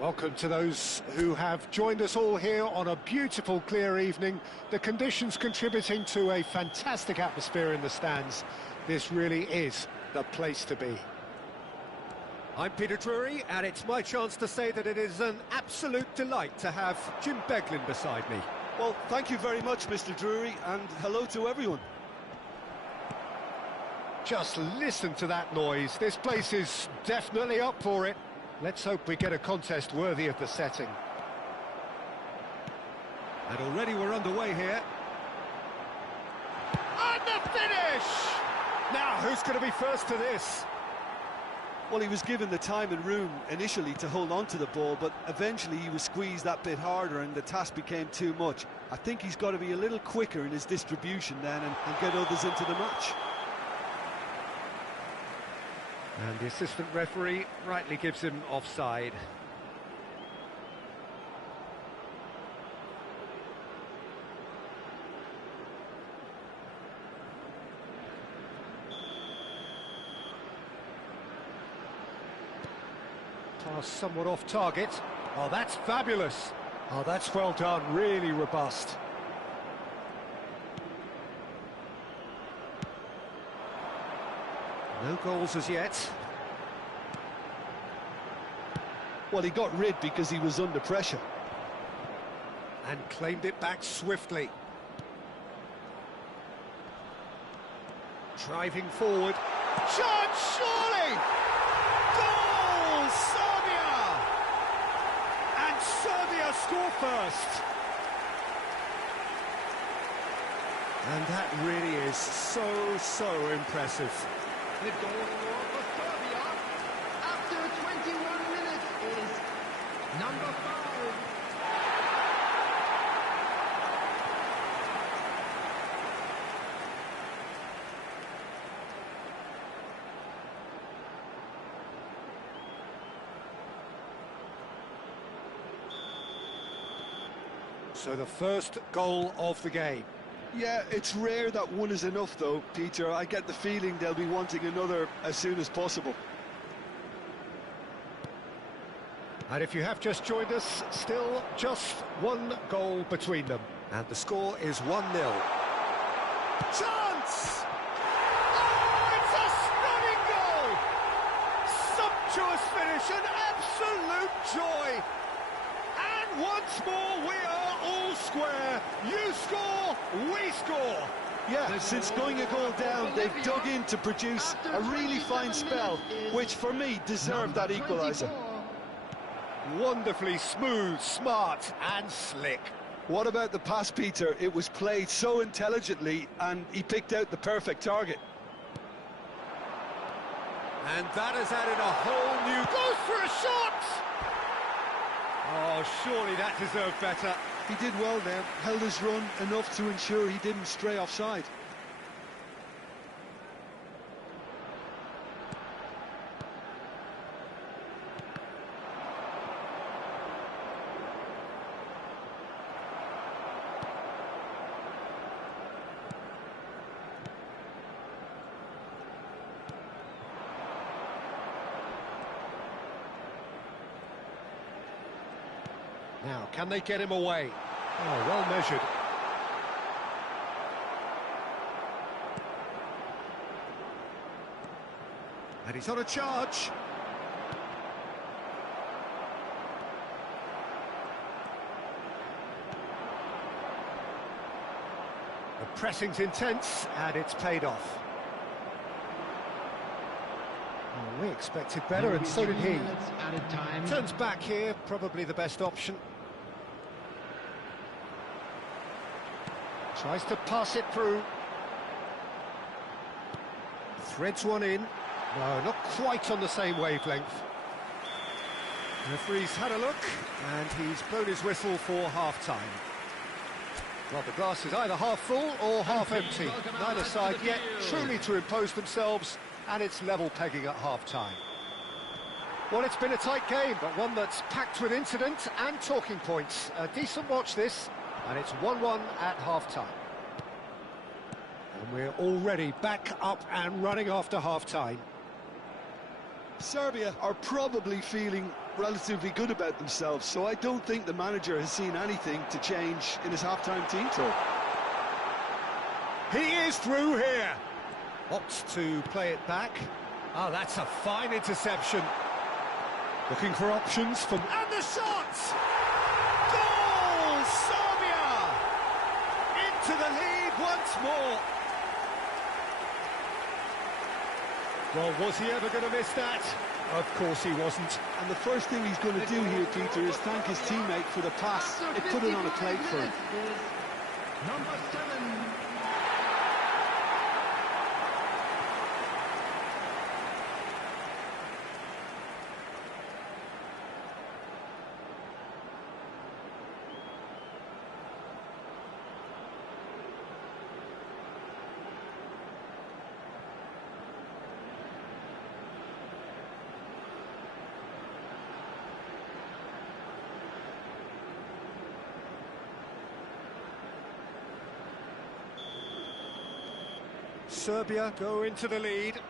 Welcome to those who have joined us all here on a beautiful, clear evening. The conditions contributing to a fantastic atmosphere in the stands. This really is the place to be. I'm Peter Drury, and it's my chance to say that it is an absolute delight to have Jim Beglin beside me. Well, thank you very much, Mr. Drury, and hello to everyone. Just listen to that noise. This place is definitely up for it. Let's hope we get a contest worthy of the setting. And already we're underway here. And the finish! Now, who's going to be first to this? Well, he was given the time and room initially to hold on to the ball, but eventually he was squeezed that bit harder and the task became too much. I think he's got to be a little quicker in his distribution then and get others into the match. And the assistant referee rightly gives him offside. Pass somewhat off target. Oh, that's fabulous. Oh, that's well done, really robust. No goals as yet. Well, he got rid because he was under pressure. And claimed it back swiftly. Driving forward. Chance, surely! Goal! Serbia! And Serbia score first. And that really is so impressive. The goal scorer for Serbia after 21 minutes is number 5. So the first goal of the game. Yeah, it's rare that one is enough though, Peter. I get the feeling they'll be wanting another as soon as possible. And if you have just joined us, still just one goal between them. And the score is 1-0. Chance! Oh, it's a stunning goal! Sumptuous finish, an absolute joy! And once more we are all square. You score, we score. Yeah, since going a goal down, they've dug in to produce a really fine spell, which for me deserved that equaliser. Wonderfully smooth, smart and slick. What about the pass, Peter? It was played so intelligently and he picked out the perfect target. And that has added a whole new... Goes for a shot! Oh, surely that deserved better. He did well there, held his run enough to ensure he didn't stray offside. Now, can they get him away? Oh, well measured. And he's on a charge. The pressing's intense, and it's paid off. Oh, we expected better, and so did he. Turns back here, probably the best option. Tries to pass it through. Threads one in. No, not quite on the same wavelength. The referee's had a look, and he's blown his whistle for half-time. Well, the glass is either half full or half empty. Neither side yet truly to impose themselves, and it's level pegging at half-time. Well, it's been a tight game, but one that's packed with incident and talking points. A decent watch this. And it's 1-1 at half-time. And we're already back up and running after half-time. Serbia are probably feeling relatively good about themselves, so I don't think the manager has seen anything to change in his half-time team talk. He is through here. Opts to play it back. Oh, that's a fine interception. Looking for options from... And the shot! Goal! Serbia! Into the lead once more. Well, was he ever going to miss that? Of course he wasn't. And the first thing he's going to do here, Peter, is thank his teammate for the pass. It put it on a plate for him. Number 7. Serbia go into the lead.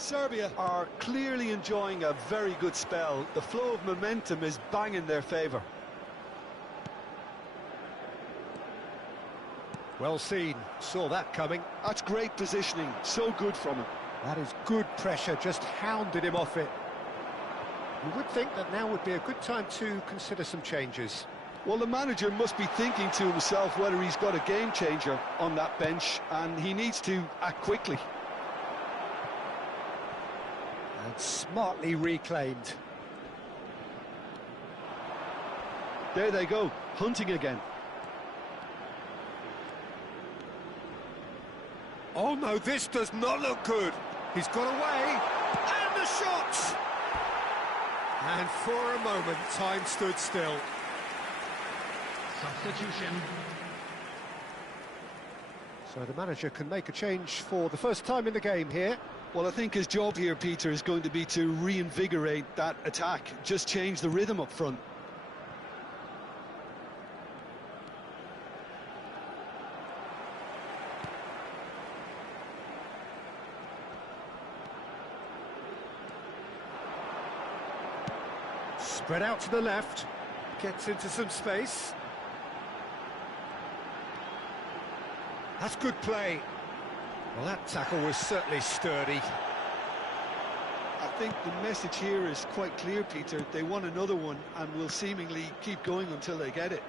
Serbia are clearly enjoying a very good spell. The flow of momentum is bang in their favour. Well seen, saw that coming. That's great positioning, so good from him. That is good pressure, just hounded him off it. You would think that now would be a good time to consider some changes. Well, the manager must be thinking to himself whether he's got a game changer on that bench, and he needs to act quickly. And smartly reclaimed. There they go, hunting again. Oh no, this does not look good. He's got away, and the shot! And for a moment, time stood still. Substitution. So the manager can make a change for the first time in the game here. Well, I think his job here, Peter, is going to be to reinvigorate that attack, just change the rhythm up front. Spread out to the left, gets into some space. That's good play. Well, that tackle was certainly sturdy. I think the message here is quite clear, Peter. They want another one and will seemingly keep going until they get it.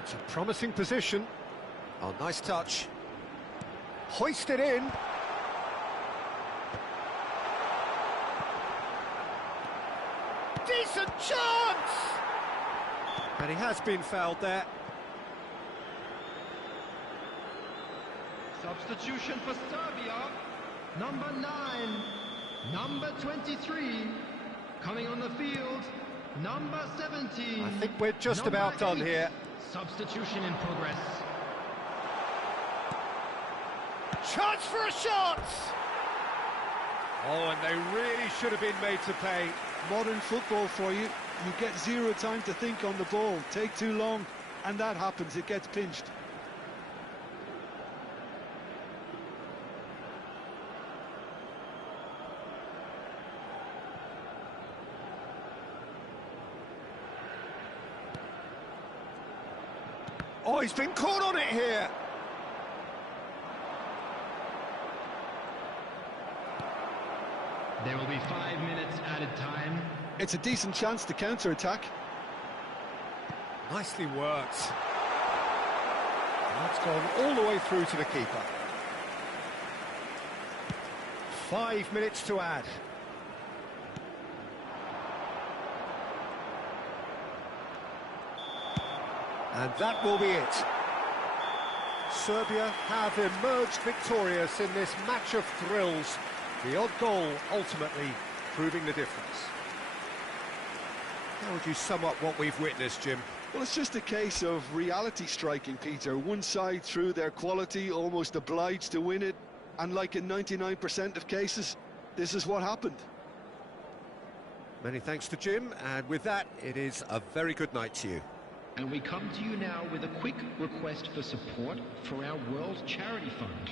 It's a promising position. Oh, nice touch. Hoisted in. Decent chance! And he has been fouled there. Substitution for Serbia. Number 9, number 23. Coming on the field, number 17. I think we're just about done here. Substitution in progress. Chance for a shot! Oh, and they really should have been made to pay. Modern football for you. You get zero time to think on the ball. Take too long, and that happens. It gets pinched. Oh, he's been caught on it here. There will be 5 minutes added time. It's a decent chance to counter-attack. Nicely worked. That's gone all the way through to the keeper. 5 minutes to add. And that will be it. Serbia have emerged victorious in this match of thrills. The odd goal ultimately proving the difference. How would you sum up what we've witnessed, Jim? Well, it's just a case of reality striking, Peter. One side, through their quality, almost obliged to win it. And like in 99% of cases, this is what happened. Many thanks to Jim, and with that, it is a very good night to you. And we come to you now with a quick request for support for our World Charity Fund.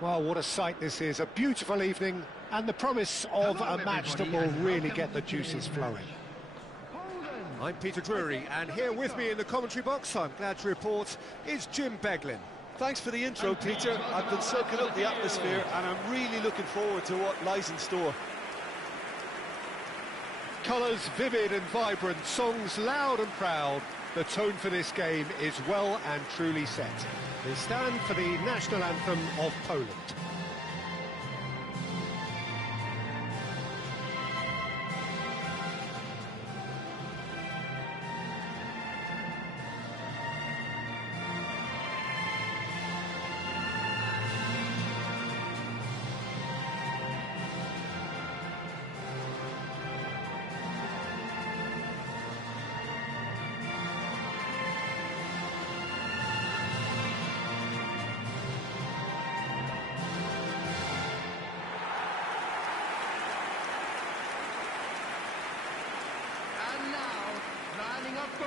Well, what a sight this is. A beautiful evening and the promise of a match that will really get the juices flowing. I'm Peter Drury, and here with me in the commentary box, I'm glad to report, is Jim Beglin. Thanks for the intro, Peter. I've been soaking up the atmosphere, and I'm really looking forward to what lies in store. Colours vivid and vibrant, songs loud and proud. The tone for this game is well and truly set. They stand for the national anthem of Poland.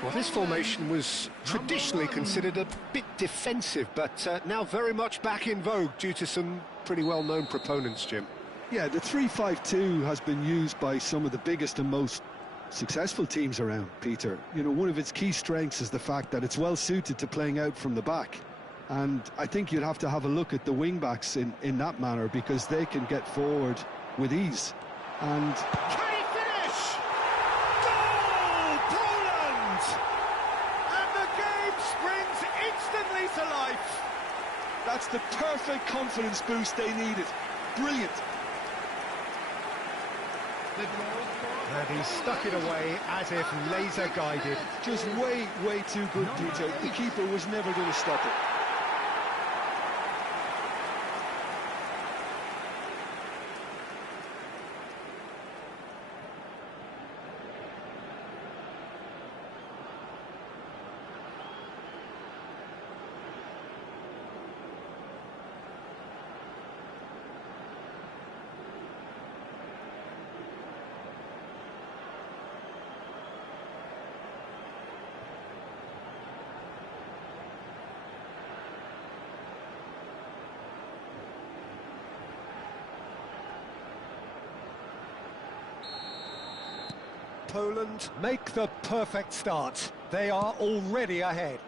Well, this formation was traditionally considered a bit defensive, but now very much back in vogue due to some pretty well-known proponents, Jim. Yeah, the 3-5-2 has been used by some of the biggest and most successful teams around, Peter. You know, one of its key strengths is the fact that it's well suited to playing out from the back. And I think you'd have to have a look at the wing-backs in that manner, because they can get forward with ease. And Can he finish? Goal! Poland! And the game springs instantly to life. that's the perfect confidence boost they needed. Brilliant. And he stuck it away as if laser-guided. Just way too good, Peter. The keeper was never going to stop it. Poland make the perfect start. They are already ahead.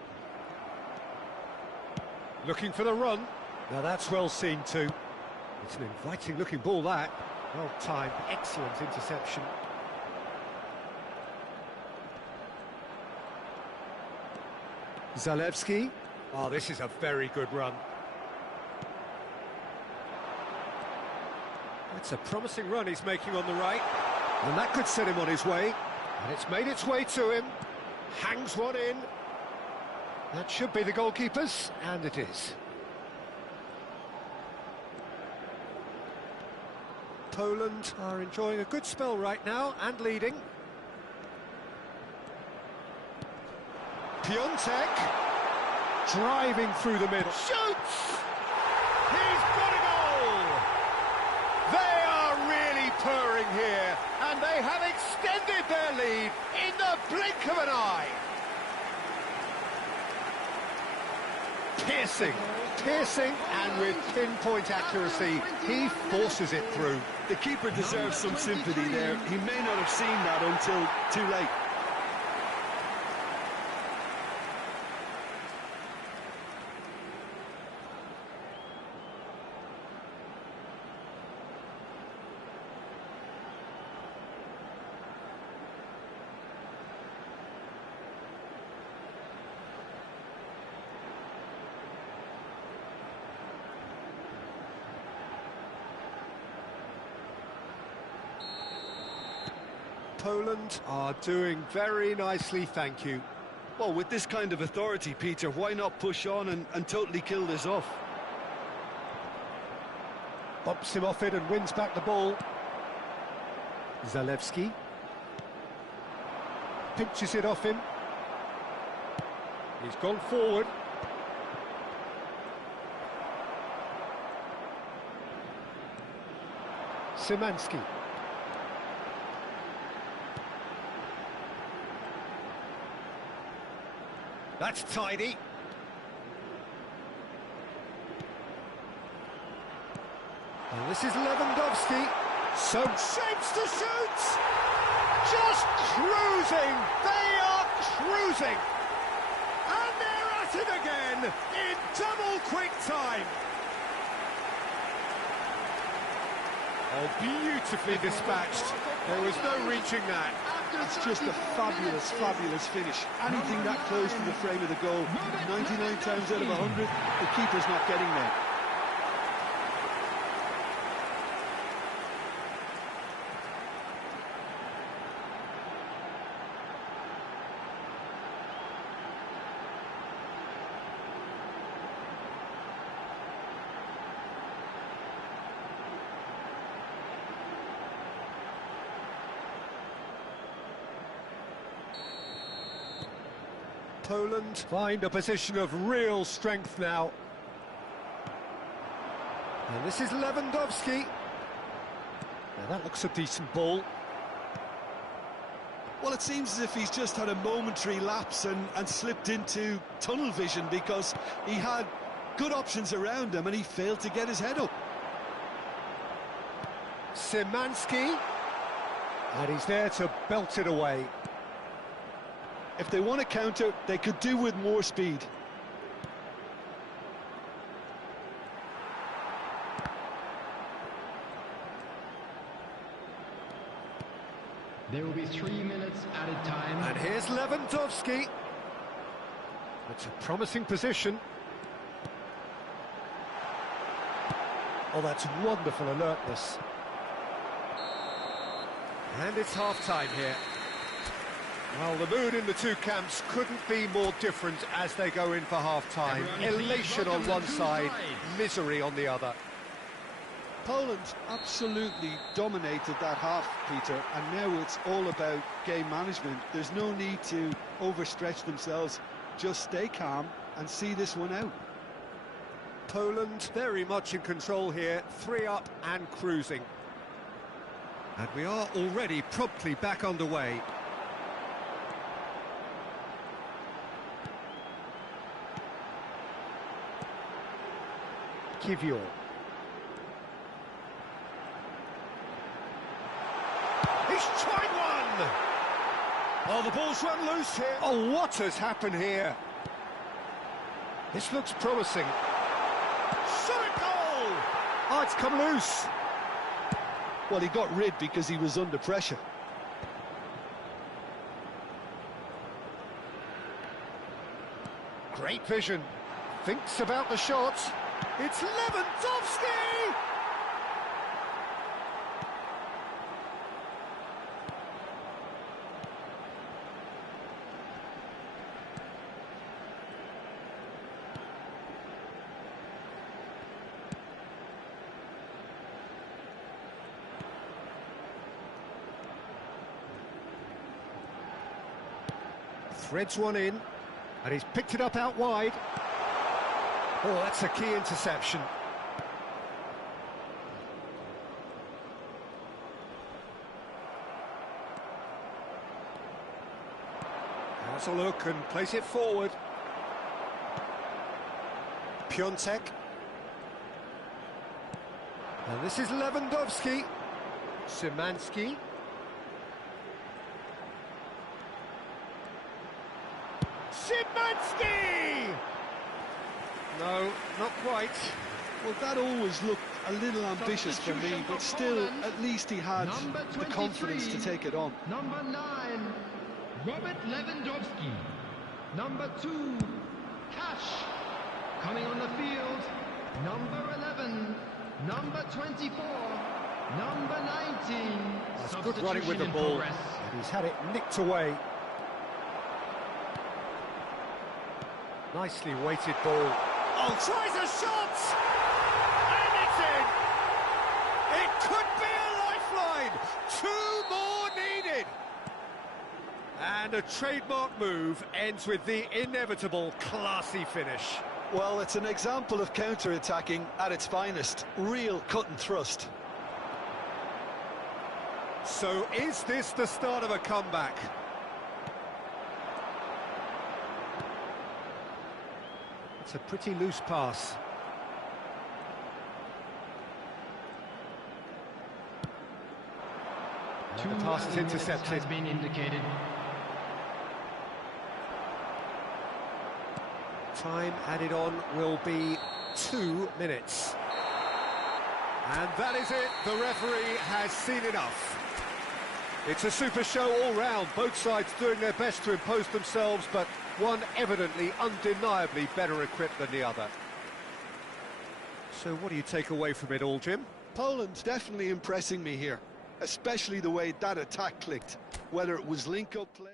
Looking for the run. Now that's well seen too. It's an inviting looking ball, that. Well timed, excellent interception. Zalewski. Oh, this is a very good run. It's a promising run he's making on the right. And that could set him on his way. And it's made its way to him. Hangs one in. That should be the goalkeeper's, and it is. Poland are enjoying a good spell right now and leading. Piontek driving through the middle. Shoots! He's got a goal! They are really purring here, and they have extended their lead in the blink of an eye. Piercing, and with pinpoint accuracy, he forces it through. The keeper deserves some sympathy there. He may not have seen that until too late. Poland are doing very nicely, thank you. Well, with this kind of authority, Peter, why not push on and totally kill this off? Bumps him off it and wins back the ball. Zalewski. Pinches it off him. He's gone forward. Szymanski. That's tidy. And this is Lewandowski. So shapes to shoot. Just cruising. They are cruising. And they're at it again in double quick time. Oh, beautifully dispatched. There was no reaching that. It's just a fabulous finish. Anything that close to the frame of the goal, 99 times out of 100, the keeper's not getting there. Poland find a position of real strength now. And this is Lewandowski. Now that looks a decent ball. Well, it seems as if he's just had a momentary lapse and slipped into tunnel vision, because he had good options around him and he failed to get his head up. Szymanski, and he's there to belt it away. If they want to counter, they could do with more speed. There will be 3 minutes added time. And here's Lewandowski. It's a promising position. Oh, that's wonderful alertness. And it's half-time here. Well, the mood in the two camps couldn't be more different as they go in for half-time. Elation on one side, misery on the other. Poland absolutely dominated that half, Peter, and now it's all about game management. There's no need to overstretch themselves. Just stay calm and see this one out. Poland very much in control here, 3 up and cruising. And we are already promptly back underway. Kivior. He's tried one! Oh, the ball's run loose here. Oh, what has happened here? This looks promising. Shot a goal! Oh, it's come loose. Well, he got rid because he was under pressure. Great vision. Thinks about the shot. It's Lewandowski! Threads one in, and he's picked it up out wide. Oh, that's a key interception. Has a look and plays it forward. Piontek. And this is Lewandowski. Szymanski. Szymanski! No, not quite. Well, that always looked a little ambitious for me, but still, at least he had the confidence to take it on. Number 9, Robert Lewandowski. Number 2, Cash. Coming on the field, number 11, number 24, number 19. That's good running with the ball, and he's had it nicked away. Nicely weighted ball. Oh, tries a shot! And it's in! It could be a lifeline! 2 more needed! And a trademark move ends with the inevitable classy finish. Well, it's an example of counter-attacking at its finest. Real cut and thrust. So is this the start of a comeback? It's a pretty loose pass. And the pass is intercepted. Has been indicated. Time added on will be 2 minutes. And that is it. The referee has seen enough. It's a super show all round. Both sides doing their best to impose themselves, but one evidently, undeniably better equipped than the other. So what do you take away from it all, Jim? Poland's definitely impressing me here, especially the way that attack clicked, whether it was link-up play.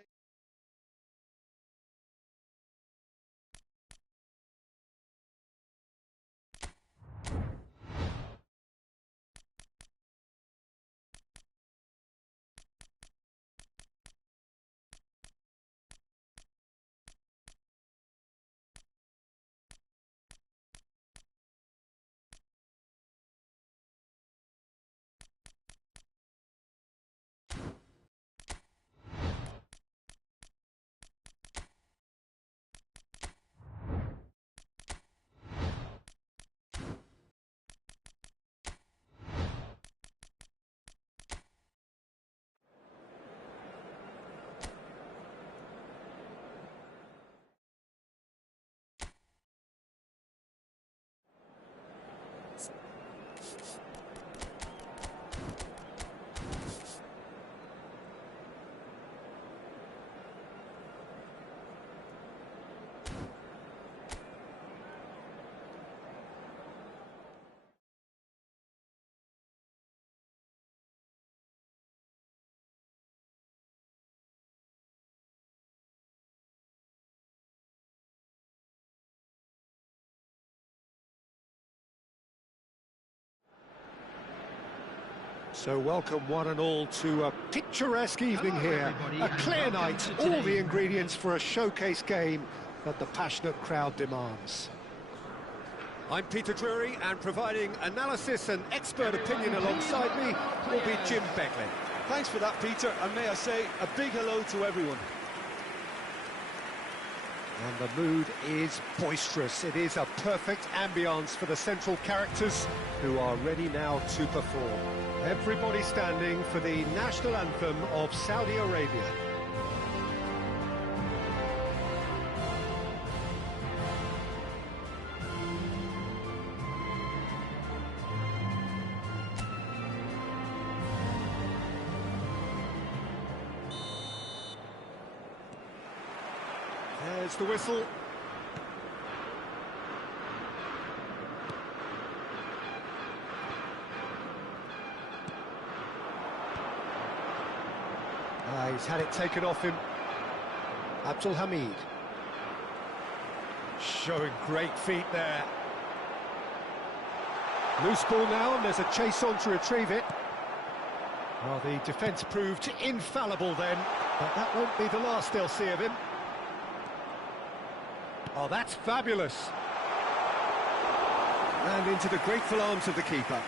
So welcome one and all to a picturesque evening here. A clear night, all the ingredients for a showcase game that the passionate crowd demands. I'm Peter Drury, and providing analysis and expert opinion alongside me will be Jim Beckley. Thanks for that, Peter, and may I say a big hello to everyone. And the mood is boisterous. It is a perfect ambience for the central characters who are ready now to perform. Everybody standing for the national anthem of Saudi Arabia. There's the whistle. He's had it taken off him. Abdul Hamid. Showing great feet there. Loose ball now, and there's a chase on to retrieve it. Well, the defence proved infallible then, but that won't be the last they'll see of him. Oh, that's fabulous. And into the grateful arms of the keeper.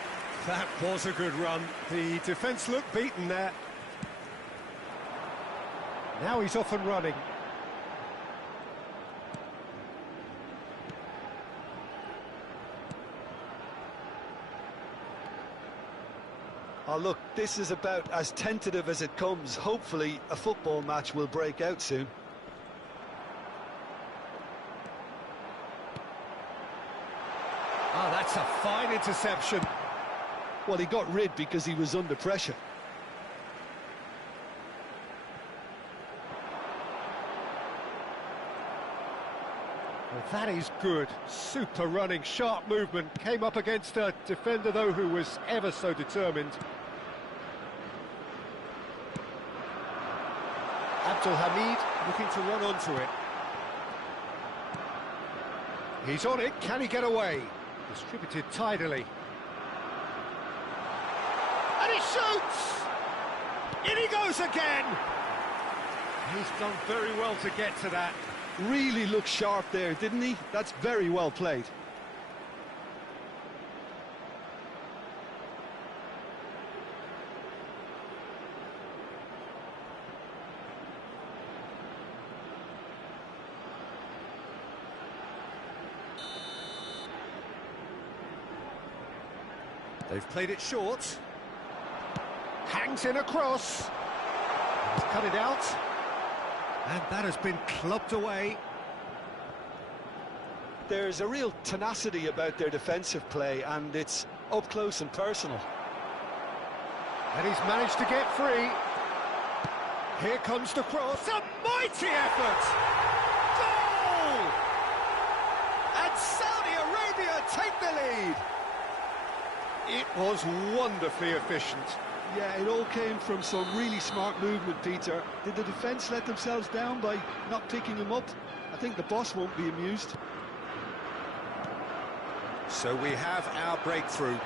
That was a good run. The defence looked beaten there. Now he's off and running. Oh, look, this is about as tentative as it comes. Hopefully, a football match will break out soon. Oh, that's a fine interception. Well, he got rid because he was under pressure. Well, that is good. Super running, sharp movement. Came up against a defender, though, who was ever so determined. Abdul Hamid looking to run onto it. He's on it. Can he get away? Distributed tidily. And he shoots! In he goes again! He's done very well to get to that. Really looked sharp there, didn't he? That's very well played. They've played it short. Hangs in across. He's cut it out. And that has been clubbed away. There's a real tenacity about their defensive play, and it's up close and personal. And he's managed to get free. Here comes the cross. A mighty effort! Goal! And Saudi Arabia take the lead. It was wonderfully efficient. Yeah, it all came from some really smart movement, Peter. Did the defence let themselves down by not picking him up? I think the boss won't be amused. So we have our breakthrough.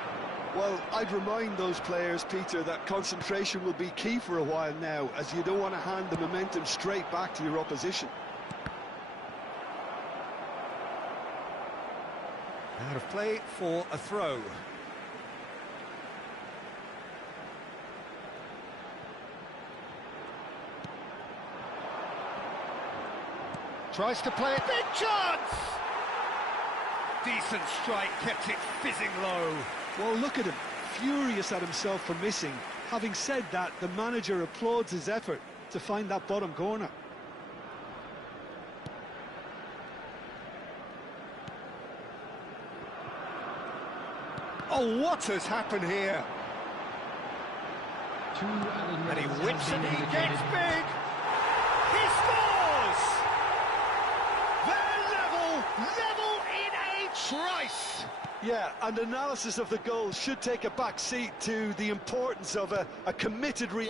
Well, I'd remind those players, Peter, that concentration will be key for a while now, as you don't want to hand the momentum straight back to your opposition. Out of play for a throw. Tries to play it. Big chance! Decent strike, kept it fizzing low. Well, look at him, furious at himself for missing. Having said that, the manager applauds his effort to find that bottom corner. Oh, what has happened here? And he whips it, he gets big! He scores! They're level in a trice! Yeah, and analysis of the goal should take a back seat to the importance of a committed There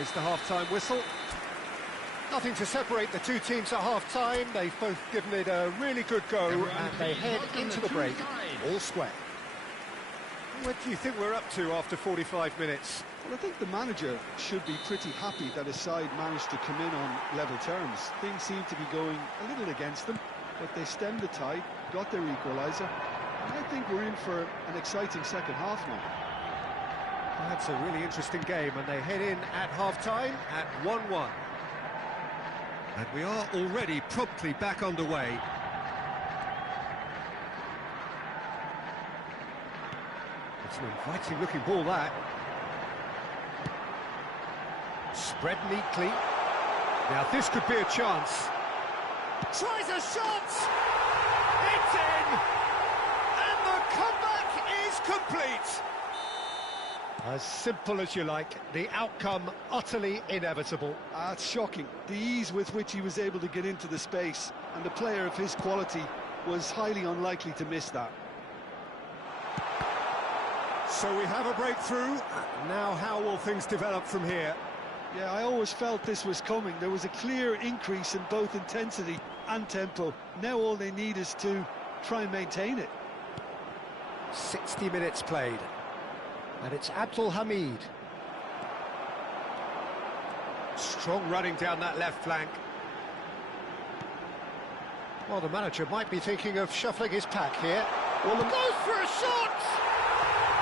is the half-time whistle. Nothing to separate the two teams at half-time. They've both given it a really good go, and they head into the break all square. What do you think we're up to after 45 minutes? Well, I think the manager should be pretty happy that his side managed to come in on level terms. Things seem to be going a little against them, but they stemmed the tide, got their equaliser, and I think we're in for an exciting second half now. That's a really interesting game, and they head in at half-time at 1-1. And we are already promptly back underway. It's an inviting-looking ball, that. Spread neatly. Now, this could be a chance. Tries a shot! It's in! And the comeback is complete! As simple as you like, the outcome utterly inevitable. It's shocking, the ease with which he was able to get into the space, and the player of his quality was highly unlikely to miss that. So we have a breakthrough. Now how will things develop from here? Yeah, I always felt this was coming. There was a clear increase in both intensity and tempo. Now all they need is to try and maintain it. 60 minutes played. And it's Abdul Hamid. Strong running down that left flank. Well, the manager might be thinking of shuffling his pack here. Well, the goes for a shot!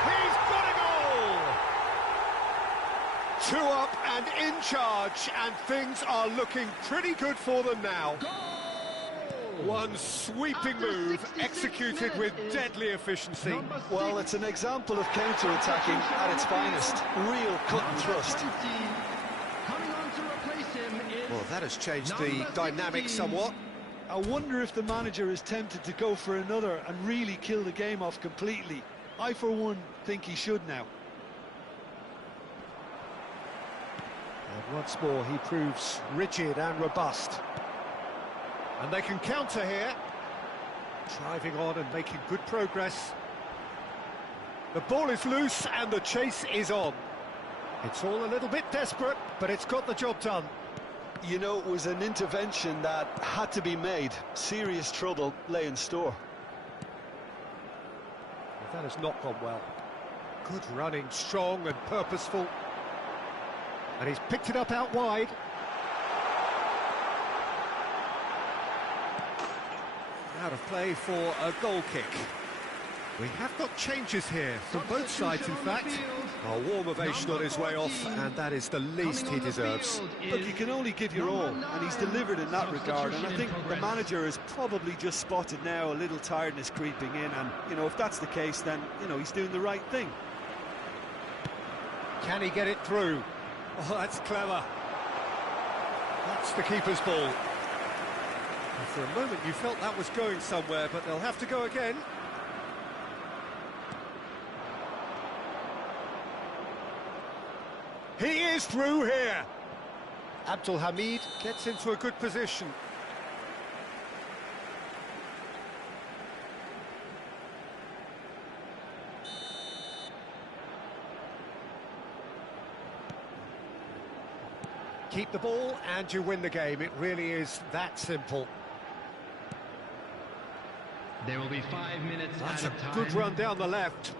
He's got a goal! 2 up and in charge, and things are looking pretty good for them now. One sweeping move, executed with deadly efficiency. Well, it's an example of counter-attacking at its finest. Real cut and thrust. Well, that has changed the dynamic somewhat. I wonder if the manager is tempted to go for another and really kill the game off completely. I, for one, think he should now. And once more, he proves rigid and robust. And they can counter here. Driving on and making good progress. The ball is loose and the chase is on. It's all a little bit desperate, but it's got the job done. You know, it was an intervention that had to be made. Serious trouble lay in store. That has not gone well. Good running, strong and purposeful. And he's picked it up out wide. Out of play for a goal kick. We have got changes here from both sides, in fact. A warm ovation on his way off, and that is the least he deserves. Look, you can only give your all, and he's delivered in that regard, and I think the manager has probably just spotted now a little tiredness creeping in, and, you know, if that's the case, then, you know, he's doing the right thing. Can he get it through? Oh, that's clever. That's the keeper's ball. And for a moment you felt that was going somewhere, but they'll have to go again. He is through here. Abdul Hamid gets into a good position. Keep the ball and you win the game. It really is that simple. There will be 5 minutes That's at a a time. good run down the left.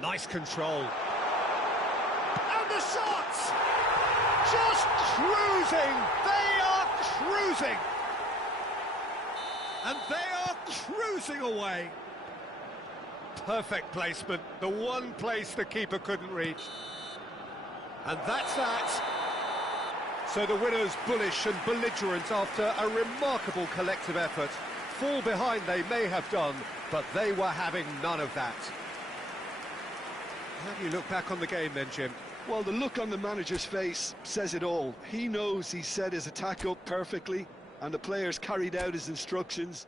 Nice control. And the shot! Just cruising! They are cruising! And they are cruising away. Perfect placement, the one place the keeper couldn't reach. And that's that. So the winners bullish and belligerent after a remarkable collective effort. Fall behind they may have done, but they were having none of that. How do you look back on the game then, Jim? Well, the look on the manager's face says it all. He knows he set his attack up perfectly, and the players carried out his instructions.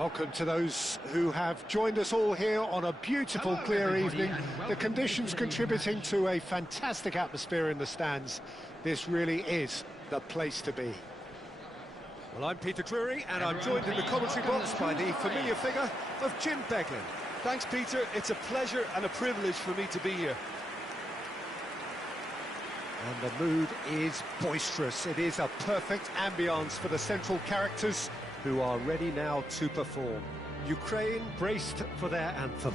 Welcome to those who have joined us all here on a beautiful, clear evening. The conditions contributing to a fantastic atmosphere in the stands. This really is the place to be. Well, I'm Peter Drury, and I'm joined in the commentary box by the familiar figure of Jim Beglin. Thanks, Peter. It's a pleasure and a privilege for me to be here. And the mood is boisterous. It is a perfect ambience for the central characters who are ready now to perform. Ukraine braced for their anthem.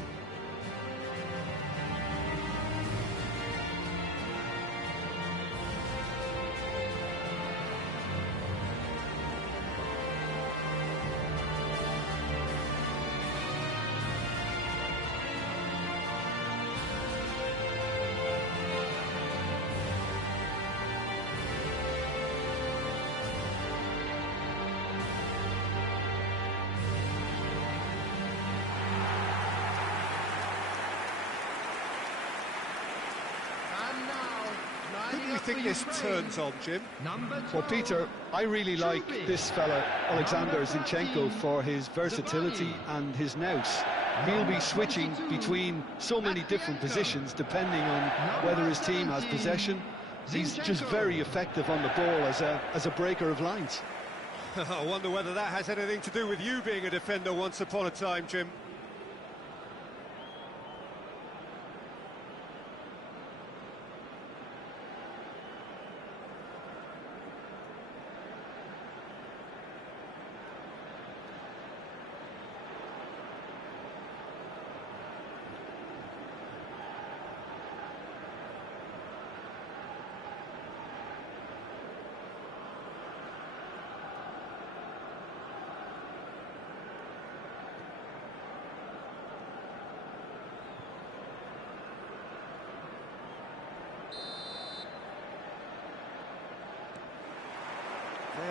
Who do you think this turns on, Jim? Well, Peter, I really like this fella, Alexander Zinchenko, for his versatility and his nous. He'll be switching between so many different positions depending on whether his team has possession. He's just very effective on the ball as a breaker of lines. I wonder whether that has anything to do with you being a defender once upon a time, Jim.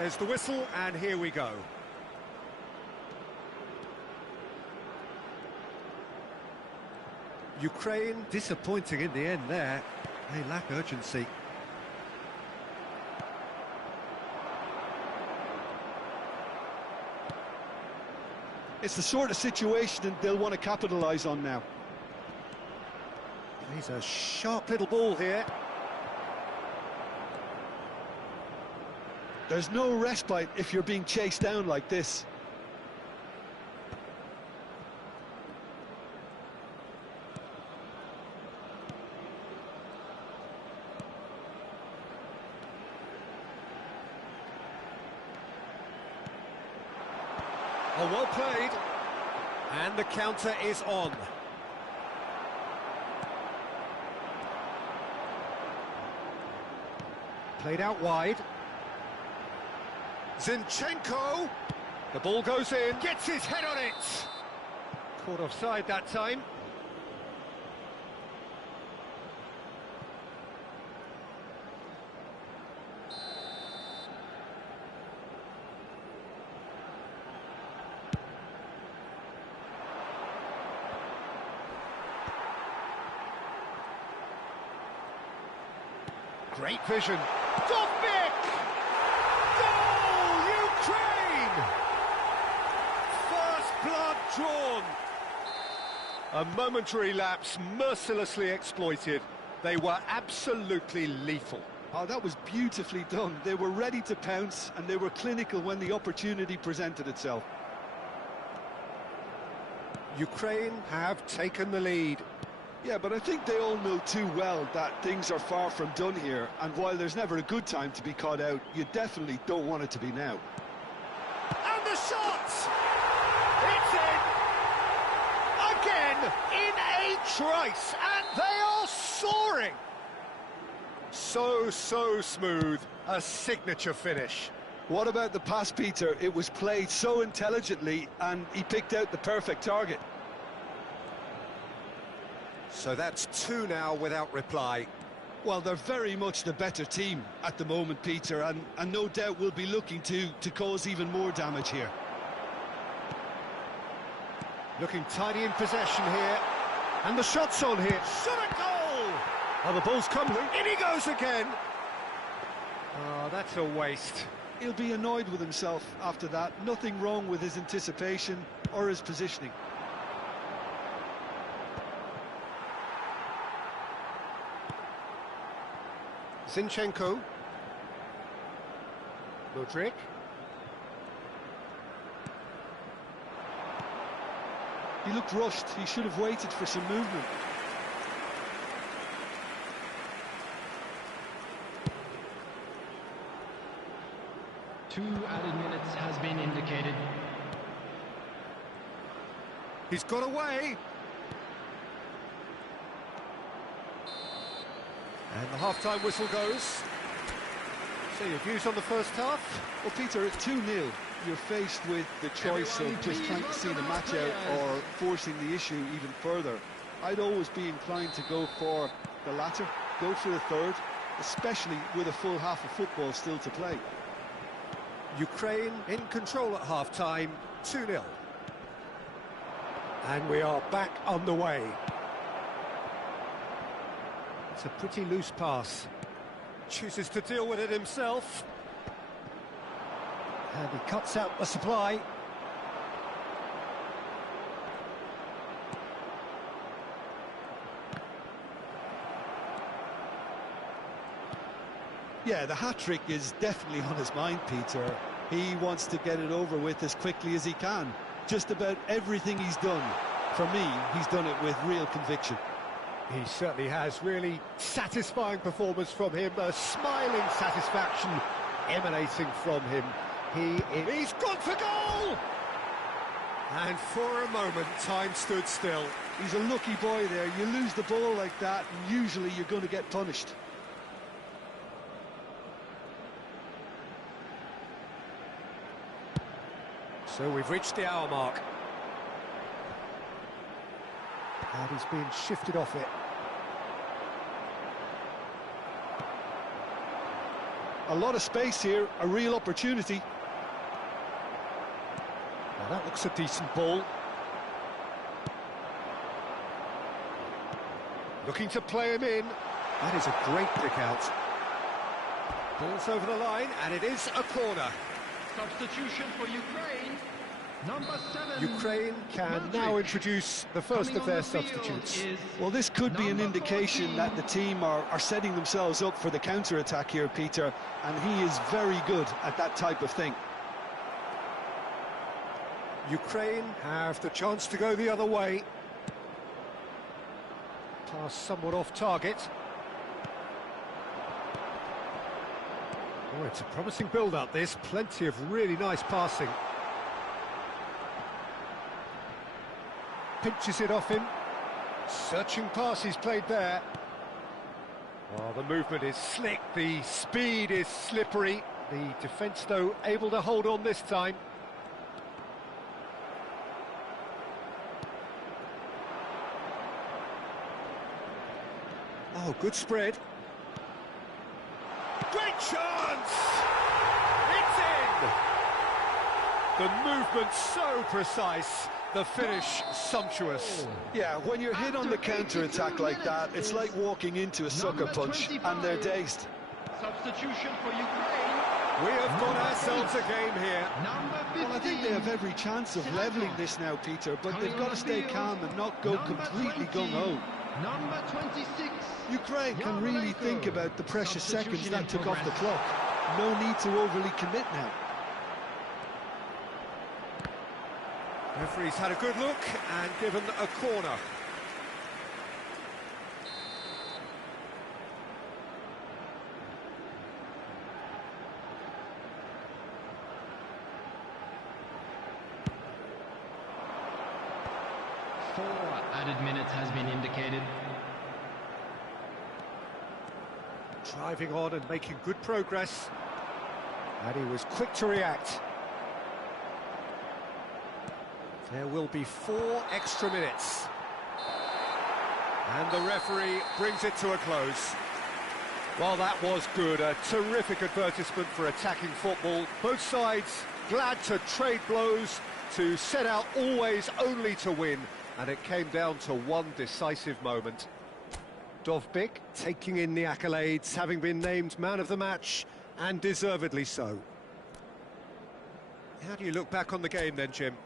There's the whistle, and here we go. Ukraine disappointing in the end there. They lack urgency. It's the sort of situation that they'll want to capitalise on now. He's a sharp little ball here. There's no respite if you're being chased down like this. Oh, well played. And the counter is on. Played out wide. Zinchenko, the ball goes in, gets his head on it. Caught offside that time. Great vision. Drawn. A momentary lapse mercilessly exploited. They were absolutely lethal. Oh, that was beautifully done. They were ready to pounce and they were clinical when the opportunity presented itself. Ukraine have taken the lead. Yeah, but I think they all know too well that things are far from done here, and while there's never a good time to be caught out, you definitely don't want it to be now. And the shot! It's in! Again, in a trice, and they are soaring! So smooth, a signature finish. What about the pass, Peter? It was played so intelligently, and he picked out the perfect target. So that's two now without reply. Well, they're very much the better team at the moment, Peter, and no doubt will be looking to cause even more damage here. Looking tidy in possession here. And the shot's on here. Shot a goal! Oh, the ball's coming. In he goes again. Oh, that's a waste. He'll be annoyed with himself after that. Nothing wrong with his anticipation, or his positioning. Zinchenko. Modric. He looked rushed. He should have waited for some movement. Two added minutes has been indicated. He's got away. And the half-time whistle goes. So your views on the first half? Well, Peter, at 2-0, you're faced with the choice of just trying to see the match out or forcing the issue even further. I'd always be inclined to go for the latter, go for the third, especially with a full half of football still to play. Ukraine in control at half-time, 2-0. And we are back on the way. It's a pretty loose pass. Chooses to deal with it himself. And he cuts out the supply. Yeah, the hat-trick is definitely on his mind, Peter. He wants to get it over with as quickly as he can. Just about everything he's done, for me, he's done it with real conviction. He certainly has. Really satisfying performance from him. A smiling satisfaction emanating from him. He's gone for goal! And for a moment, time stood still. He's a lucky boy there. You lose the ball like that, and usually you're going to get punished. So we've reached the hour mark. And he's being shifted off it. A lot of space here, a real opportunity. Now that looks a decent ball. Looking to play him in. That is a great pick out. Ball's over the line, and it is a corner. Substitution for Ukraine. Number 7. Ukraine can now introduce the first of their substitutes. Well, this could be an indication that the team are setting themselves up for the counter-attack here, Peter, and he is very good at that type of thing. Ukraine have the chance to go the other way. Pass somewhat off target. Oh, it's a promising build-up, this. Plenty of really nice passing. Pinches it off him. Searching pass he's played there. Oh, the movement is slick, the speed is slippery. The defence, though, able to hold on this time. Oh, good spread. Great chance! It's in! The movement so precise, the finish sumptuous. Yeah, when you're hit on the counter-attack like that, it's like walking into a sucker punch, and they're dazed. Substitution for Ukraine. We have got ourselves a game here. Number 15. Well, I think they have every chance of levelling this now, Peter, but they've got to stay calm and not go completely gung-ho. Number 26. Ukraine can really think about the precious seconds that took off the clock. No need to overly commit now. Referee's had a good look and given a corner. Four added minutes has been indicated. Driving on and making good progress. And he was quick to react. There will be 4 extra minutes. And the referee brings it to a close. Well, that was good. A terrific advertisement for attacking football. Both sides glad to trade blows, to set out always only to win. And it came down to one decisive moment. Dovbyk taking in the accolades, having been named man of the match, and deservedly so. How do you look back on the game then, Jim?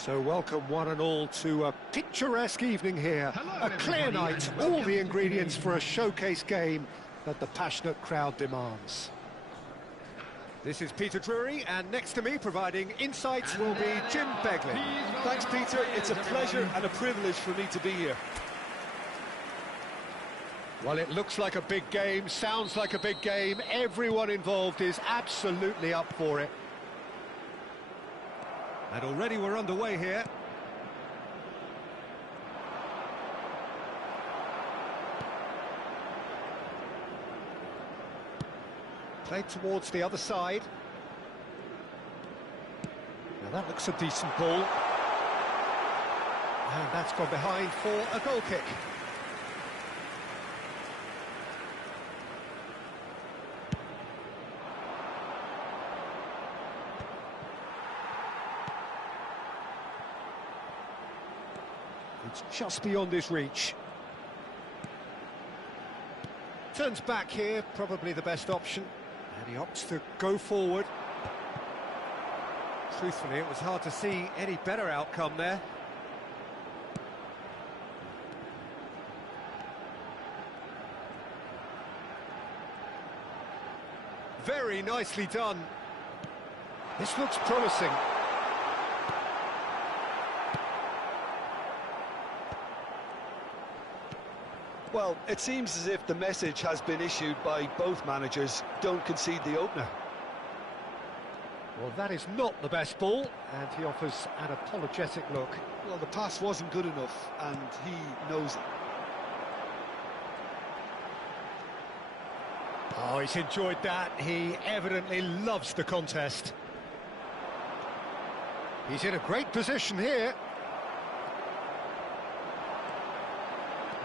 So welcome one and all to a picturesque evening here. A clear night, all the ingredients for a showcase game that the passionate crowd demands. This is Peter Drury, and next to me providing insights will be Jim Begley. Thanks, Peter. It's a pleasure and a privilege for me to be here. Well, it looks like a big game, sounds like a big game. Everyone involved is absolutely up for it. And already we're underway here. Played towards the other side. Now that looks a decent ball. And that's gone behind for a goal kick. It's just beyond his reach. Turns back here, probably the best option. And he opts to go forward. Truthfully, it was hard to see any better outcome there. Very nicely done. This looks promising. Well, it seems as if the message has been issued by both managers: don't concede the opener. Well, that is not the best ball, and he offers an apologetic look. Well, the pass wasn't good enough, and he knows it. Oh, he's enjoyed that. He evidently loves the contest. He's in a great position here.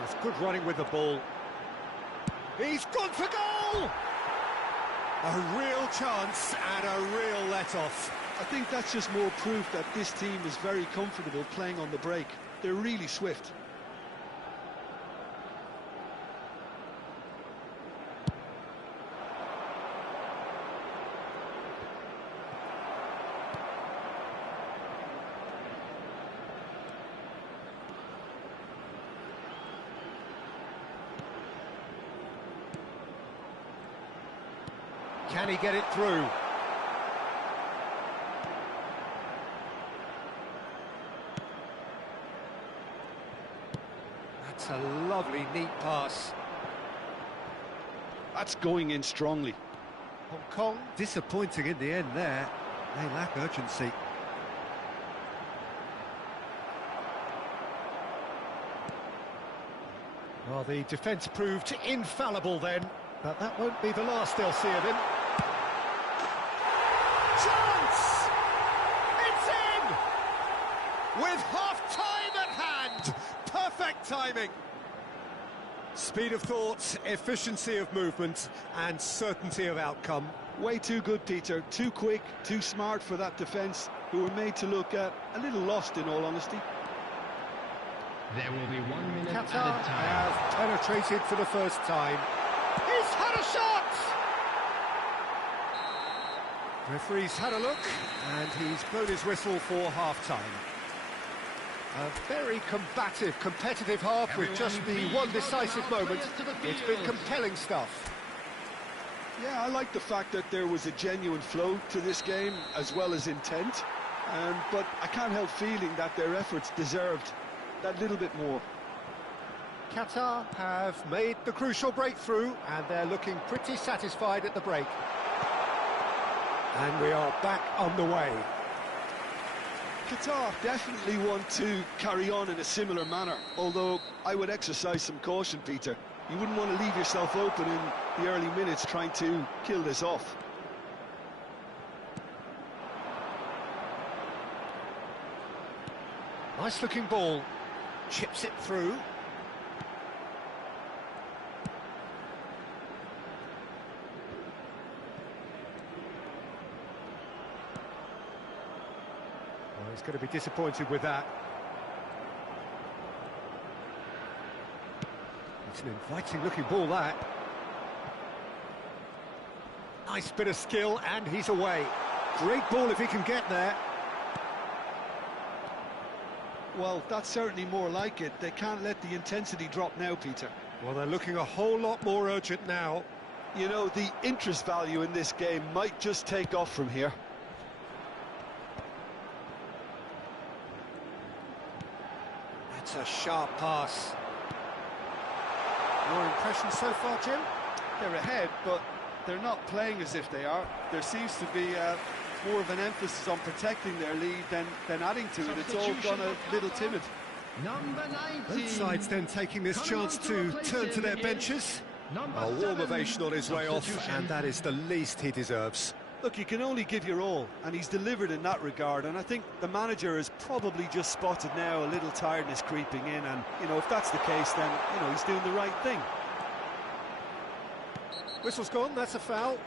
It's good running with the ball. He's gone for goal! A real chance and a real let-off. I think that's just more proof that this team is very comfortable playing on the break. They're really swift. Can he get it through? That's a lovely, neat pass. That's going in strongly. Hong Kong disappointing in the end there. They lack urgency. Well, the defence proved infallible then, but that won't be the last they'll see of him. Chance! It's in! With half-time at hand! Perfect timing! Speed of thought, efficiency of movement, and certainty of outcome. Way too good, Peter. Too quick, too smart for that defence, who were made to look a little lost, in all honesty. There will be 1 minute Qatar added time. has penetrated for the first time. He's had a shot! Referee's had a look, and he's blown his whistle for half-time. A very combative, competitive half with just the one decisive moment. It's been compelling stuff. Yeah, I like the fact that there was a genuine flow to this game, as well as intent. But I can't help feeling that their efforts deserved that little bit more. Qatar have made the crucial breakthrough, and they're looking pretty satisfied at the break. And we are back on the way. Qatar definitely want to carry on in a similar manner, although I would exercise some caution, Peter. You wouldn't want to leave yourself open in the early minutes trying to kill this off. Nice looking ball. Chips it through. He's going to be disappointed with that. It's an inviting looking ball, that. Nice bit of skill, and he's away. Great ball if he can get there. Well, that's certainly more like it. They can't let the intensity drop now, Peter. Well, they're looking a whole lot more urgent now. You know, the interest value in this game might just take off from here. It's a sharp pass. Your impression so far, Jim? They're ahead, but they're not playing as if they are. There seems to be more of an emphasis on protecting their lead than adding to it. It's all gone a little timid. Number 19. Both sides then taking this chance to turn to their benches. A warm ovation on his way off, and that is the least he deserves. Look, you can only give your all, and he's delivered in that regard, and I think the manager has probably just spotted now a little tiredness creeping in, and, you know, if that's the case, then, you know, he's doing the right thing. Whistle's gone, that's a foul.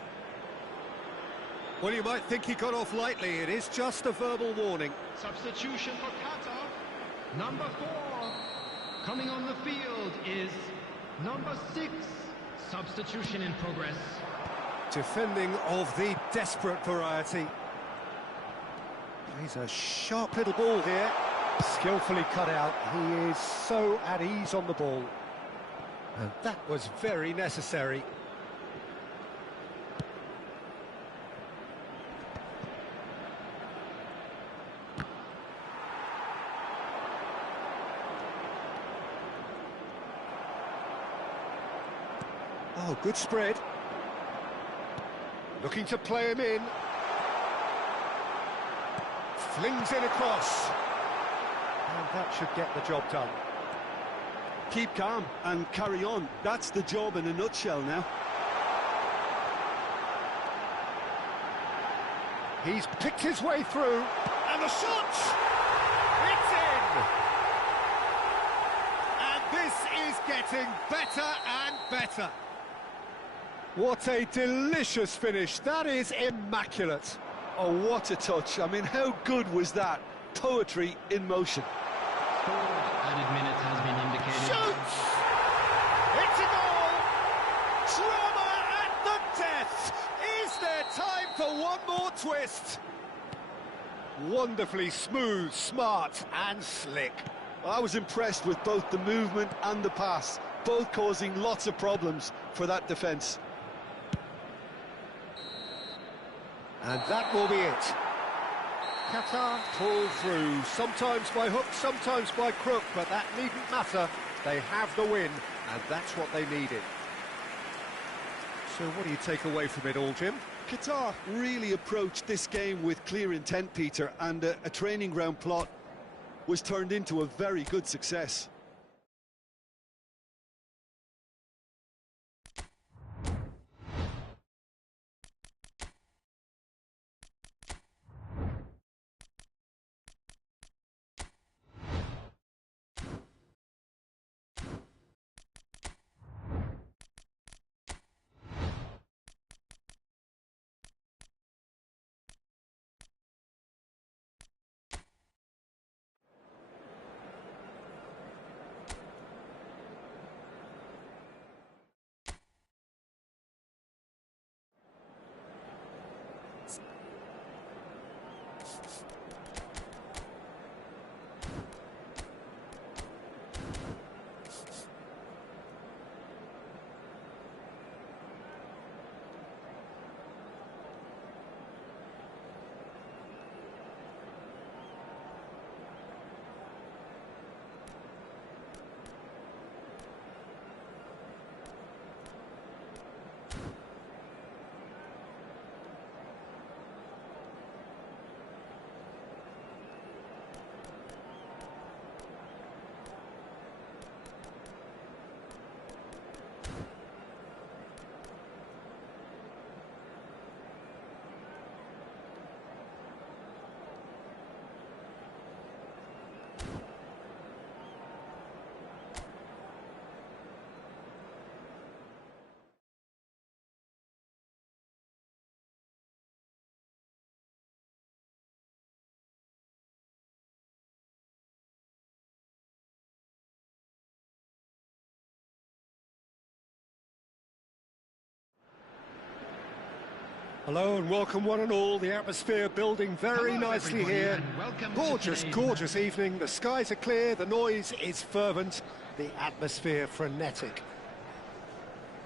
Well, you might think he got off lightly, it is just a verbal warning. Substitution for Qatar. Number 4. Coming on the field is number 6. Substitution in progress. Defending of the desperate variety. He's a sharp little ball here. Skillfully cut out. He is so at ease on the ball. And that was very necessary. Oh, good spread. Looking to play him in. Flings in across. And that should get the job done. Keep calm and carry on. That's the job in a nutshell now. He's picked his way through. And the shot! It's in! And this is getting better and better. What a delicious finish. That is immaculate. Oh, what a touch. I mean, how good was that? Poetry in motion. 4 added minutes has been indicated. Shoots! It's a goal! Drama at the death! Is there time for one more twist? Wonderfully smooth, smart and slick. I was impressed with both the movement and the pass, both causing lots of problems for that defence. And that will be it. Qatar pull through, sometimes by hook, sometimes by crook, but that needn't matter. They have the win, and that's what they needed. So what do you take away from it all, Jim? Qatar really approached this game with clear intent, Peter, and a training ground plot was turned into a very good success. Hello and welcome one and all. The atmosphere building very Hello, nicely everybody, here. and welcome to Gorgeous, today's gorgeous evening. The skies are clear, the noise is fervent, the atmosphere frenetic.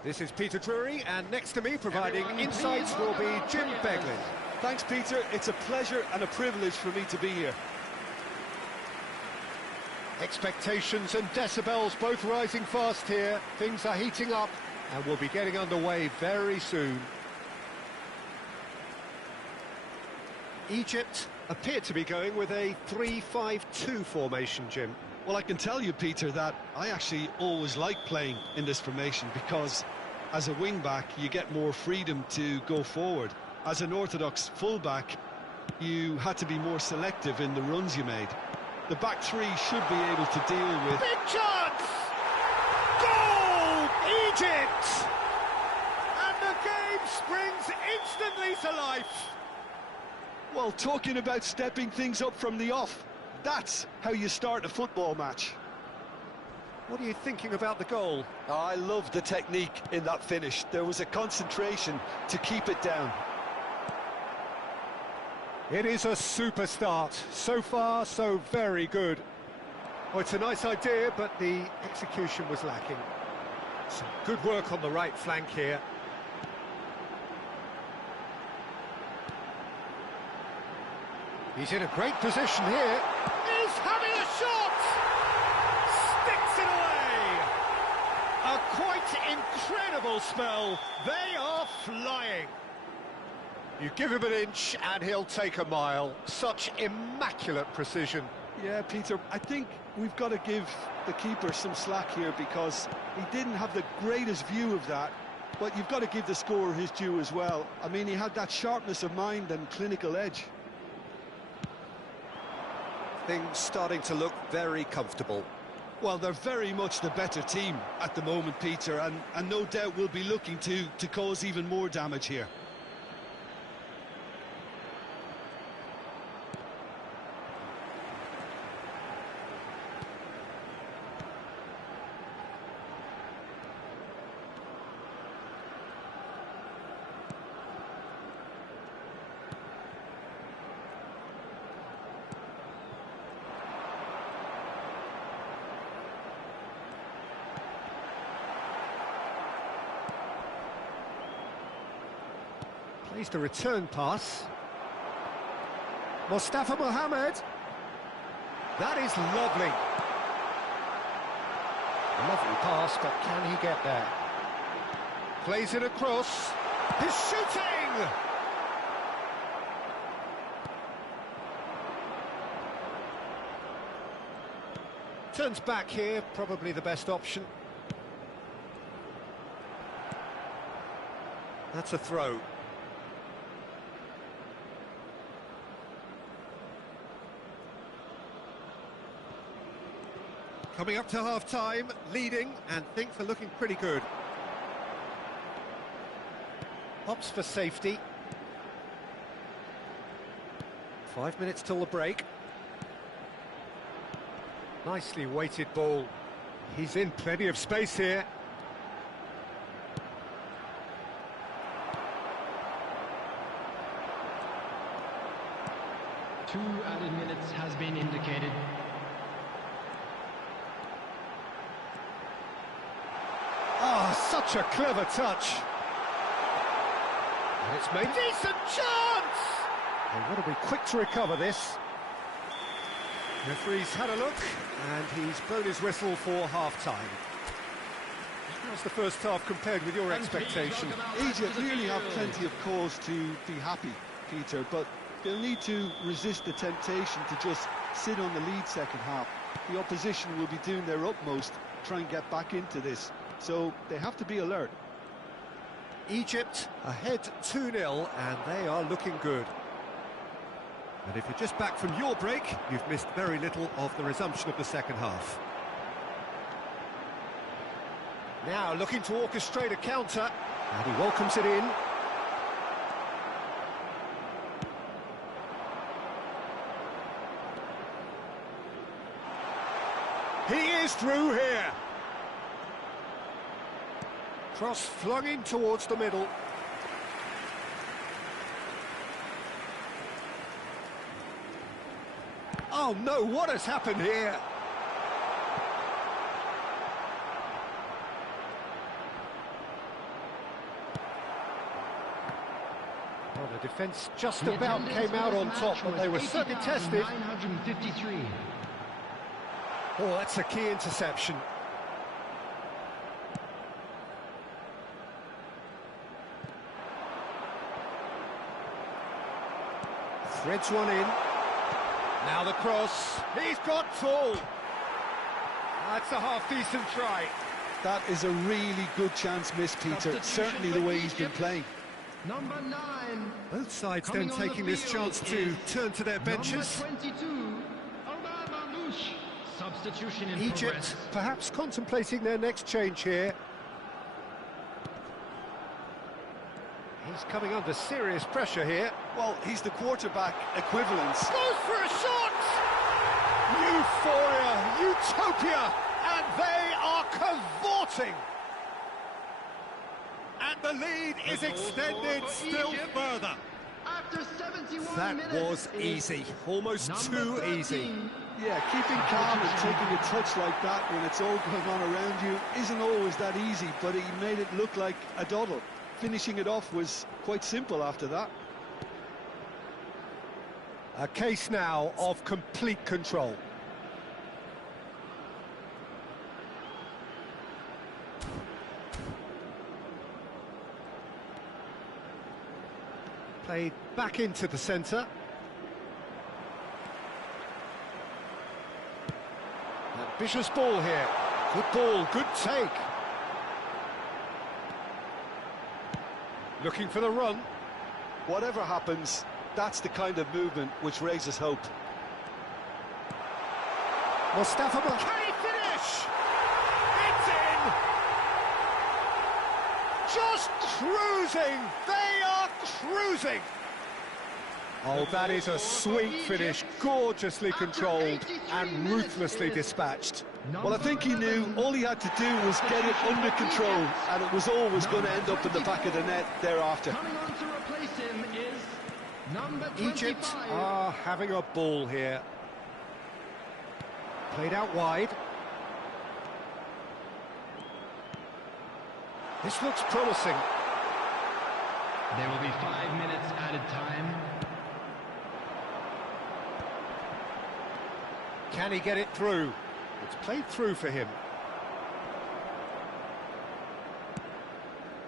This is Peter Drury, and next to me providing Everyone, insights please will be welcome our Jim players. Beglin. Thanks, Peter. It's a pleasure and a privilege for me to be here. Expectations and decibels both rising fast here. Things are heating up and we'll be getting underway very soon. Egypt appear to be going with a 3-5-2 formation, Jim. Well, I can tell you, Peter, that I actually always like playing in this formation because as a wing-back, you get more freedom to go forward. As an orthodox full-back, you had to be more selective in the runs you made. The back three should be able to deal with... Big chance! Goal! Egypt! And the game springs instantly to life. Well, talking about stepping things up from the off, that's how you start a football match. What are you thinking about the goal? I love the technique in that finish. There was a concentration to keep it down. It is a super start. So far, so very good. Well, it's a nice idea, but the execution was lacking. Some good work on the right flank here. He's in a great position here. He's having a shot! Sticks it away! A quite incredible spell. They are flying. You give him an inch and he'll take a mile. Such immaculate precision. Yeah, Peter, I think we've got to give the keeper some slack here because he didn't have the greatest view of that, but you've got to give the scorer his due as well. I mean, he had that sharpness of mind and clinical edge. Things starting to look very comfortable. Well, they're very much the better team at the moment, Peter, and no doubt will be looking to cause even more damage here. Plays the return pass. Mustafa Mohamed. That is lovely. Lovely pass, but can he get there? Plays it across. He's shooting! Turns back here, probably the best option. That's a throw. Coming up to half-time, leading, and things are looking pretty good. Hops for safety. 5 minutes till the break. Nicely weighted ball. He's in plenty of space here. Two added minutes has been indicated. Oh, such a clever touch. And it's made decent chance! They want to be quick to recover this. Referee's had a look, and he's blown his whistle for half-time. How's the first half compared with your expectation? Egypt really have plenty of cause to be happy, Peter, but they'll need to resist the temptation to just sit on the lead second half. The opposition will be doing their utmost to try and get back into this, so they have to be alert. Egypt ahead 2-0, and they are looking good. And if you're just back from your break, you've missed very little of the resumption of the second half. Now looking to orchestrate a counter, and he welcomes it in. He is through here. Cross flung in towards the middle. Oh no, what has happened here? Well, the defence just about came out on top, but they were certainly tested. 953. Oh, that's a key interception. Threads one in. Now the cross. He's got full. That's a half-decent try. That is a really good chance missed, Peter. Certainly the way he's been playing. Number 9. Both sides then taking this chance to turn to their benches. Number 22. Obama Substitution in Egypt progress. perhaps contemplating their next change here. He's coming under serious pressure here. Well, he's the quarterback equivalent. Goes for a shot! Euphoria, utopia, and they are cavorting. And the lead is extended still further. After 71 That minutes was is easy, almost too 13. easy. Yeah, keeping calm and taking a touch like that when it's all going on around you isn't always that easy, but he made it look like a doddle. Finishing it off was quite simple after that. A case now of complete control. Played back into the centre. Ambitious ball here. Good ball, good take. Looking for the run. Whatever happens, that's the kind of movement which raises hope. Mustafa, can he finish? It's in! Just cruising! They are cruising! Oh, that is a sweet finish, gorgeously controlled and ruthlessly dispatched. Well, I think he knew all he had to do was get it under control, and it was always going to end up in the back of the net thereafter. Coming on to replace him is number 25. Egypt are having a ball here. Played out wide. This looks promising. There will be 5 minutes added time. Can he get it through? It's played through for him.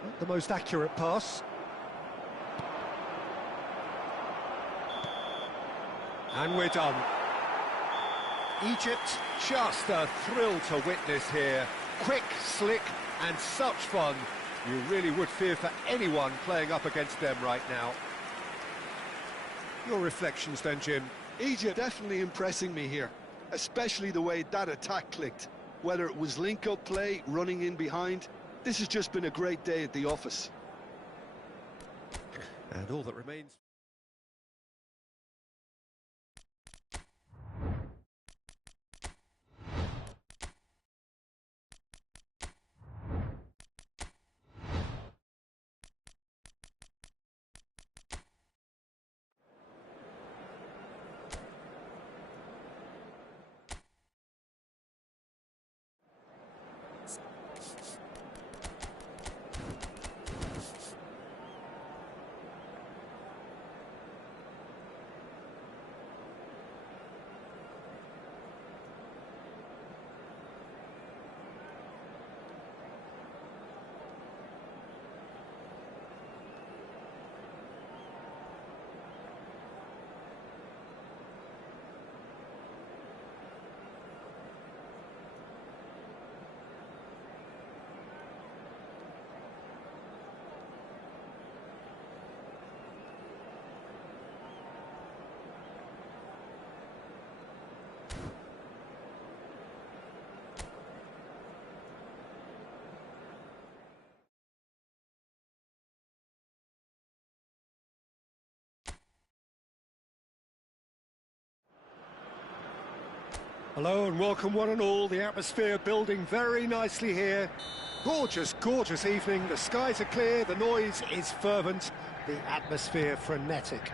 Not the most accurate pass. And we're done. Egypt, just a thrill to witness here. Quick, slick, and such fun. You really would fear for anyone playing up against them right now. Your reflections then, Jim? Egypt definitely impressing me here, especially the way that attack clicked. Whether it was link-up play, running in behind, this has just been a great day at the office. And all that remains... Hello and welcome one and all. The atmosphere building very nicely here. Gorgeous, gorgeous evening. The skies are clear, the noise is fervent, the atmosphere frenetic.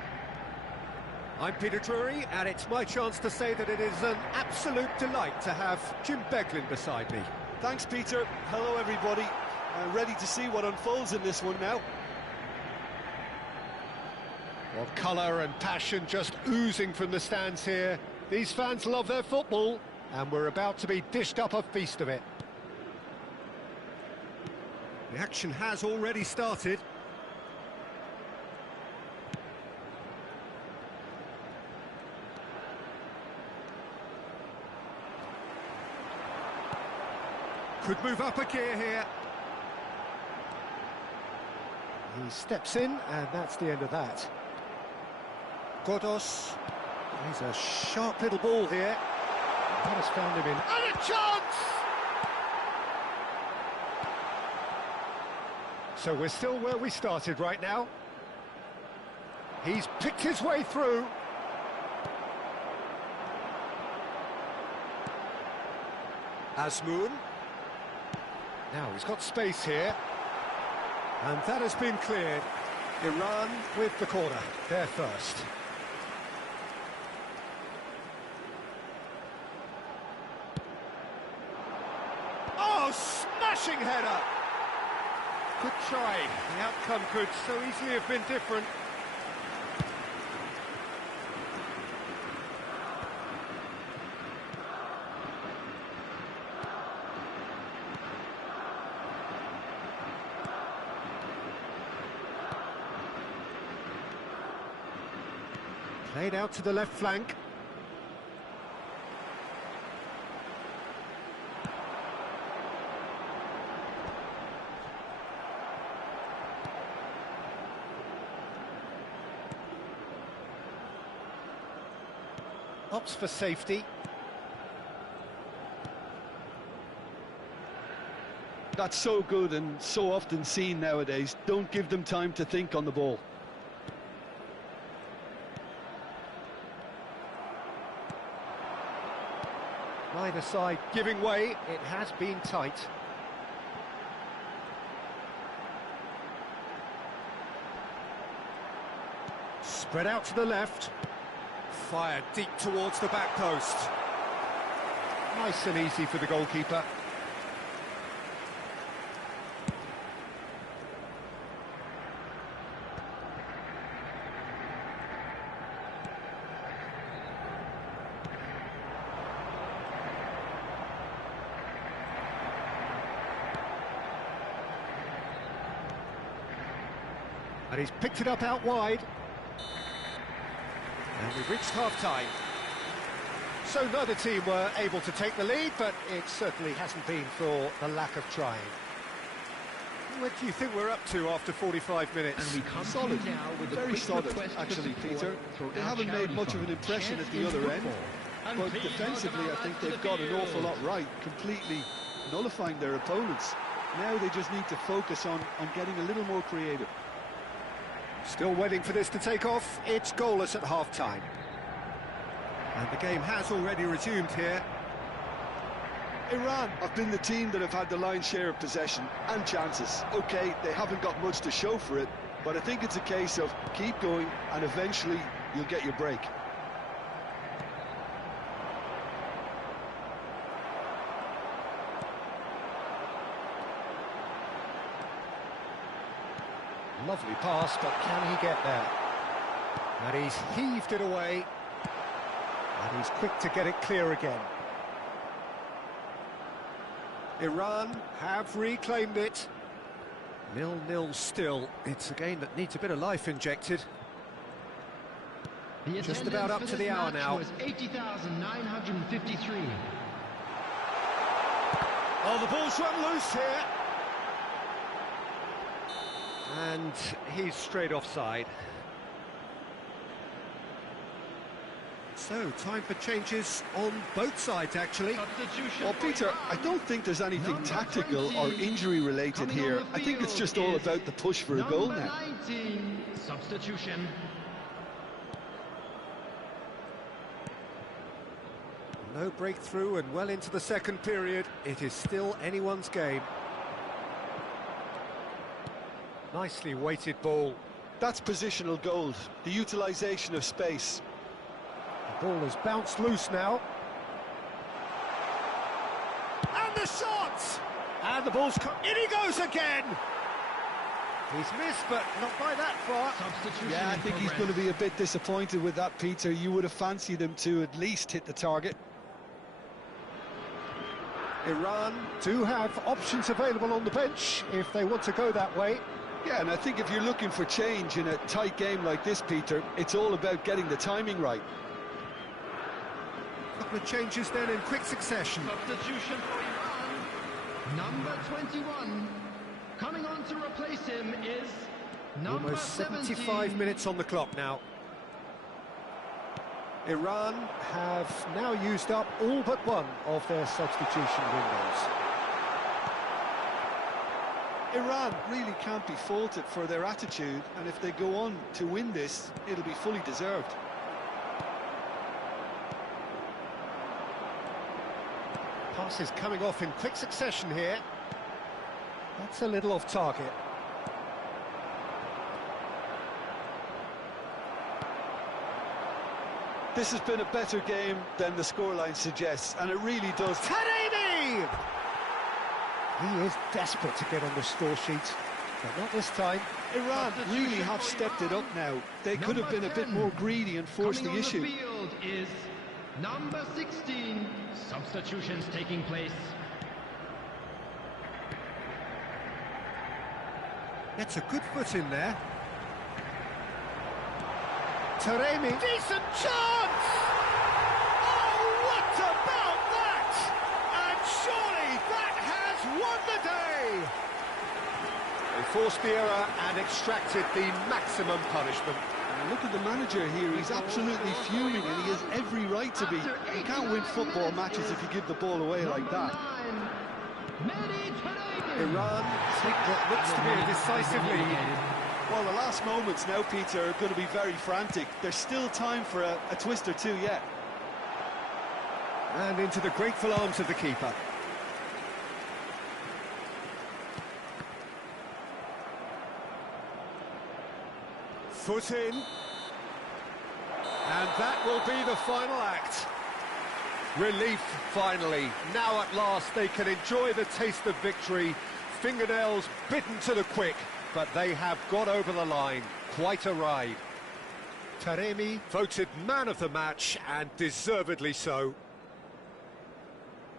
I'm Peter Drury, and it's my chance to say that it is an absolute delight to have Jim Beglin beside me. Thanks, Peter. Hello, everybody. I'm ready to see what unfolds in this one now. Well, colour and passion just oozing from the stands here. These fans love their football, and we're about to be dished up a feast of it. The action has already started. Could move up a gear here. He steps in, and that's the end of that. Godos. He's a sharp little ball here. That has found him in. And a chance! So we're still where we started right now. He's picked his way through. Azmoun. Now he's got space here. And that has been cleared. Iran with the corner. They're first. Oh, smashing header! Good try. The outcome could so easily have been different. Played out to the left flank. Opts for safety. That's so good and so often seen nowadays. Don't give them time to think on the ball. Neither side giving way. It has been tight. Spread out to the left. Fired deep towards the back post. Nice and easy for the goalkeeper. And he's picked it up out wide. And we've reached half-time. So neither team were able to take the lead, but it certainly hasn't been for the lack of trying. What do you think we're up to after 45 minutes? And we come Solid, now with a very quick solid, request for actually, support Peter. throughout They haven't made charity much of an fund. impression at the Chance other in end, football. but And please defensively I welcome think out to they've the got an awful field. lot right, completely nullifying their opponents. Now they just need to focus on getting a little more creative. Still waiting for this to take off. It's goalless at half-time. And the game has already resumed here. Iran have been the team that have had the lion's share of possession and chances. OK, they haven't got much to show for it, but I think it's a case of keep going and eventually you'll get your break. Lovely pass, but can he get there? And he's heaved it away. And he's quick to get it clear again. Iran have reclaimed it. 0-0 still. It's a game that needs a bit of life injected. The Just attendance about up for to this the hour match now. was 80,953. Oh, the ball's run loose here. And he's straight offside. So, time for changes on both sides, actually. Substitution Well, for Peter, Iran. I don't think there's anything Number tactical 20, or injury-related coming here. on the I think it's field just all is about the push for a goal number now. 19, substitution. No breakthrough and well into the second period. It is still anyone's game. Nicely weighted ball. That's positional gold, the utilisation of space. The ball has bounced loose now. And the shot! And the ball's in he goes again! He's missed, but not by that far. Substitution Yeah, I in think he's progress. going to be a bit disappointed with that, Peter. You would have fancied him to at least hit the target. Iran do have options available on the bench if they want to go that way. Yeah, and I think if you're looking for change in a tight game like this, Peter, it's all about getting the timing right. A couple of changes then in quick succession. Substitution for Iran. Number 21. Coming on to replace him is number Almost 17. 75 minutes on the clock now. Iran have now used up all but one of their substitution windows. Iran really can't be faulted for their attitude, and if they go on to win this, it'll be fully deserved. Passes coming off in quick succession here. That's a little off target. This has been a better game than the scoreline suggests, and it really does. Taremi! He is desperate to get on the score sheet, but not this time. Iran really have stepped it up now. They could have been a bit more greedy and forced the issue. Coming on the field is number 16. Substitutions taking place. Gets a good foot in there. Taremi, decent chance! Oh, what about that? And surely that has won the day! They forced the error and extracted the maximum punishment. Look at the manager here, he's absolutely fuming, and he has every right to be. You can't win football matches if you give the ball away like that. Iran take what looks to be a decisive lead. Well, the last moments now, Peter, are going to be very frantic. There's still time for a twist or two yet. And into the grateful arms of the keeper. Foot in. And that will be the final act. Relief, finally. Now at last they can enjoy the taste of victory. Fingernails bitten to the quick, but they have got over the line. Quite a ride. Taremi voted man of the match, and deservedly so.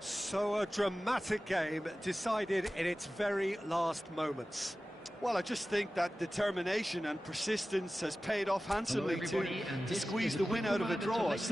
So a dramatic game decided in its very last moments. Well, I just think that determination and persistence has paid off handsomely to everybody, and this squeeze is the a win quick out of a reminder to draw. let